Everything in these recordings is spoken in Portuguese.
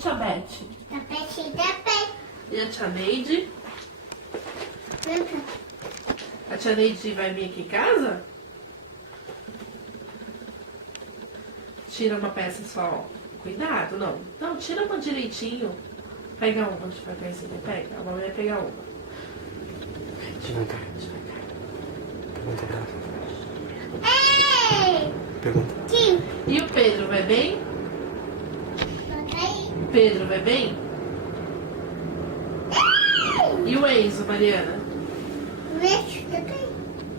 tia Beth? Da Beth, da Beth. E a tia Neide? A tia Neide vai vir aqui em casa? Tira uma peça só. Cuidado, não. Não, tira uma direitinho. Pega uma devagarzinho. Pega. A mamãe vai pegar uma. Devagar, devagar. Pergunta pra ela. Ei! Pergunta. Sim. E o Pedro vai bem? Ok. O Pedro vai bem? E o Enzo, Mariana? Vejo também.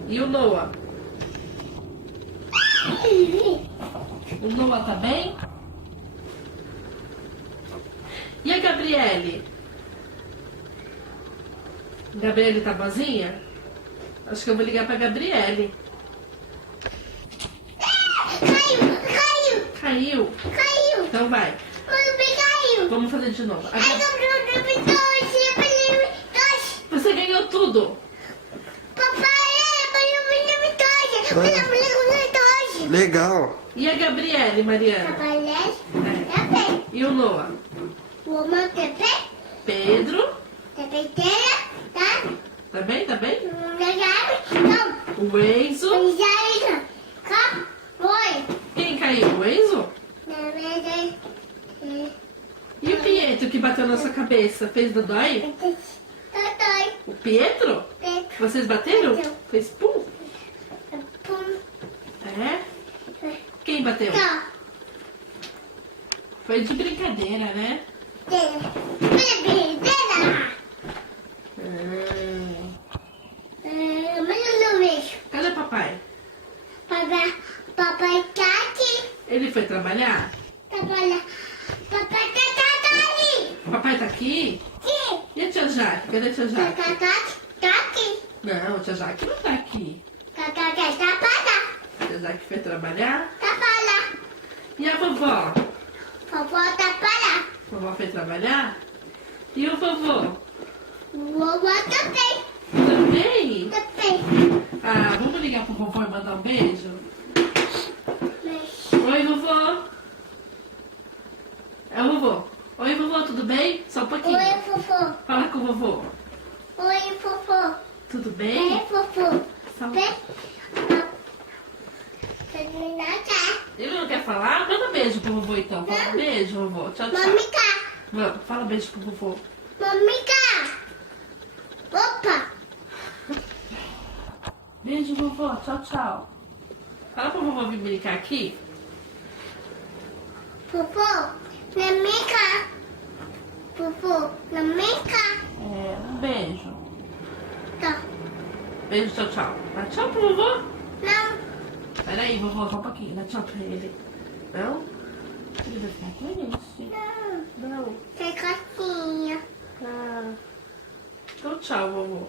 E o Noah? O Noah tá bem? E a Gabriele? Gabriele tá boazinha? Acho que eu vou ligar pra Gabriele. Caiu. Caiu? Então vai. Mamãe caiu. Vamos fazer de novo. Ai, não. Você ganhou tudo. Legal. E a Gabriele, Mariana? E o Noah? Pedro? Tá bem? Tá bem? O Enzo? Quem caiu? O Enzo? E o Pietro que bateu na sua cabeça? Fez dodói? O Pietro? Vocês bateram? Fez pum? É? Quem bateu? Foi de brincadeira, né? Cadê o papai? Papai tá aqui. Ele foi trabalhar? Papai tá ali. Papai tá aqui? Sim. E a tia Jaque? Cadê a tia Jaque? Tá aqui. Não, a tia Jaque não tá aqui. Tá pra lá. A tia Jaque foi trabalhar? Tá pra lá. E a vovó? Vovó tá pra lá. A vovó foi trabalhar? E o vovô? Vovó também. Também? Também. Ah, vamos ligar pro vovô e mandar um beijo? Oi, vovô. É o vovô. Oi, vovô, tudo bem? Só um pouquinho. Oi, vovô. Fala com o vovô. Oi, vovô. Tudo Oi, bem? vovô. Só- Vem. Terminar cá. Ele não quer falar? Manda um beijo pro vovô então. Fala um beijo, vovô. Tchau, tchau. Mamica. Vamos, fala um beijo pro vovô. Mamica. Opa. Beijo, vovô. Tchau, tchau. Fala pro vovô vir brincar aqui. Vovô. Mamica. Vovô. Mamica. É, um beijo. Tá. Beijo, tchau, tchau. Dá tchau pro vovô? Não. Peraí, vovô, só um pouquinho. Dá tchau pra ele. Não? Ele vai ficar triste. Não. Não. Tem casquinha. Tá. Então tchau, vovô.